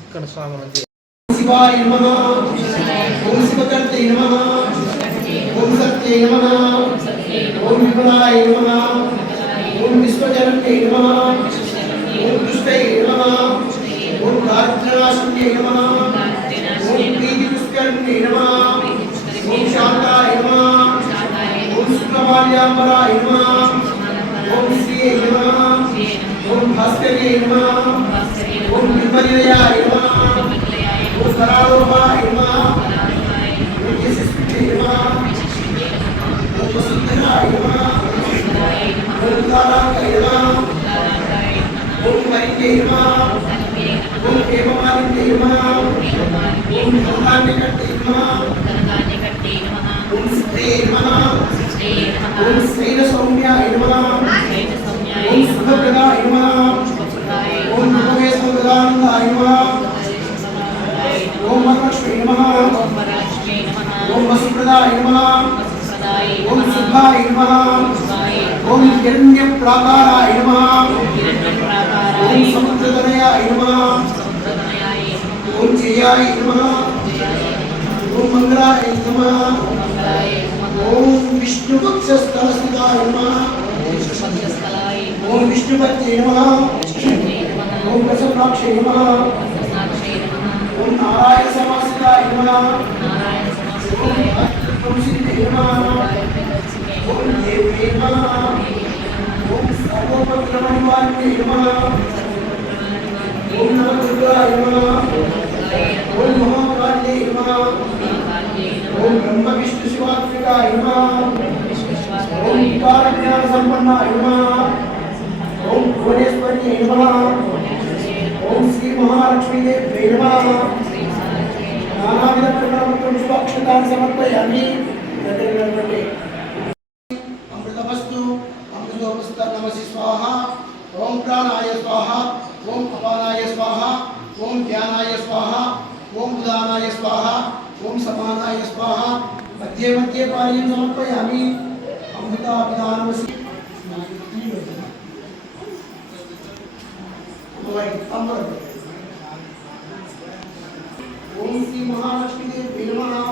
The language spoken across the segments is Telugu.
ఇక్కడ స్వామి శివాయ నమః ఓం శివకర్తే నమః ఓం సత్యే నమః ఓం విపులాయ నమః ఓం విశ్వజనన్యే నమః ఓం దుష్టై నమః ఓం దారిద్ర్యనాశన్యే నమః ఓం ప్రీతిపుష్కరణ్యే నమః ఓం శాంతాయ నమః ఓం శుక్లమాల్యాంబరాయ నమః ఓం శ్రీయే నమః ఓం భాస్కర్యే నమః ఓం నిర్మల్యాయ నమః ఓం కరాలోపాయ నమః ఓం యశస్వినే నమః ఓం వసుంధరాయ నమః ఓం ఉదారాయ నమః ఓం హరికే నమః ఓం హేమమాలిన్యే నమః ఓం గంగానికట్టే నమః ఓం సిద్ధే నమః ఓం శ్రీర సౌమ్యాయ నమః ఓం శుభప్రదాయ నమః ఓం నమోవేశోదానందాయ నమః ఓం వరలక్ష్మీ నమః ఓం వసుప్రదాయ నమః ఓం శుభాయ నమః ఓం హిరణ్యప్రాకారాయ నమః ఓం సముద్రతనయాయ నమః ఓం జయాయ నమః ఓం మంగళాయ నమః ఓం విష్ణువక్షస్థలస్థితాయ నమః ఓం విష్ణుపత్యే నమః ఓం ప్రసన్నాక్షే నమః ఓం నారాయణ సమాసితాయ నమః ఓం ఆత్మపురుషితే నమః ఓం దేవే నమః ఓం సర్వపత్రమణివాన్యే నమః ఓం నమః నమః ఓం మహాకాళ్యే నమః ఓం బ్రహ్మ విష్ణు శివాత్మికాయ నమః ఓం వికారజ్ఞాన సంపన్నాయ నమః ఓం భువనేశ్వర్యే నమః ఓం శ్రీ మహాలక్ష్మీదేవ్యై నమః నానావిధ ప్రణామం స్వాక్షతాన్ని సమర్పయామి. అమృతమస్తు అమృతోపస్థ నమసి స్వాహ. ఓం ప్రాణాయ స్వాహ. ఓం అపానాయ స్వాహ. ఓం ధ్యానాయ స్వాహ. ఓం ఉదానాయ స్వాహ. ఓం సమానాయ స్వాహ. మధ్యే మధ్యే పానీయం సమర్పయామి. అమృతాభిధానమసి ఓం శ్రీ మహాలక్ష్మీదేవి నమః.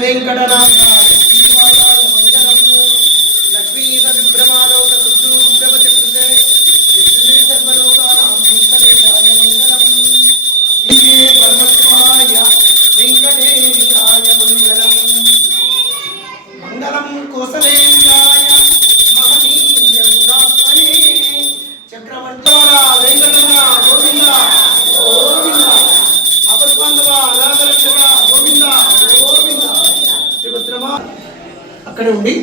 వెంకటనాథ శ్రీనివాసాయ మంగళం. లక్ష్మీ సవిభ్రమాలోక సుదూర్భవచక్షుషే చక్షుషే సర్వలోకానాం వెంకటేశాయ మంగళం. శ్రీకే పరమశివాయ వెంకటేశాయ మంగళం. మంగళం కోసలేంద్రాయ మహనీయ గుణాత్మనే చక్రవర్తివాడ వెంకటరమణ గోవింద గోవింద. అపస్కందవ అనాథరక్షక గోవింద గోవింద. త్రిభద్రమా అక్కడే ఉండి